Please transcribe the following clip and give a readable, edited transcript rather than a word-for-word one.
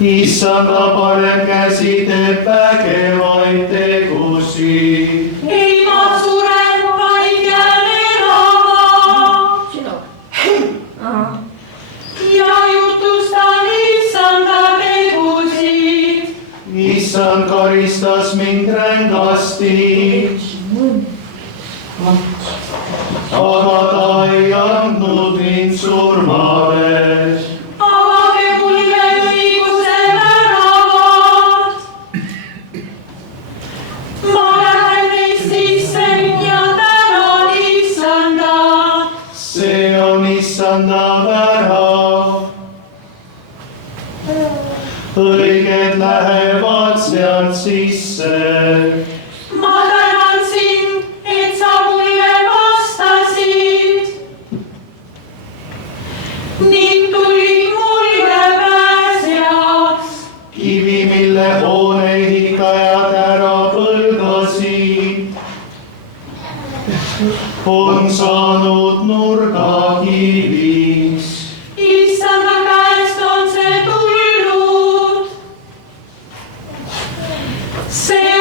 Issanda parem käsi teeb vägevaid tegusid. Ei ma suren, vaid jään elama. Ja jutustan Issanda tegusid. Issand karistas mind rängasti, aga ta ei andnud mind surmale. Avage mulle õiguse väravad. Ma lähen neist sisse ja tänan Issandat. See on Issanda värav. Õiged lähevad sealt sisse. Ma tänan sind, et sa mulle vastasid ning tulid mulle pääsjaks. Kivi, mille hooneehitajad ära põlgasid, on saanud nurgakiviks. Issanda käest on see tulnud. See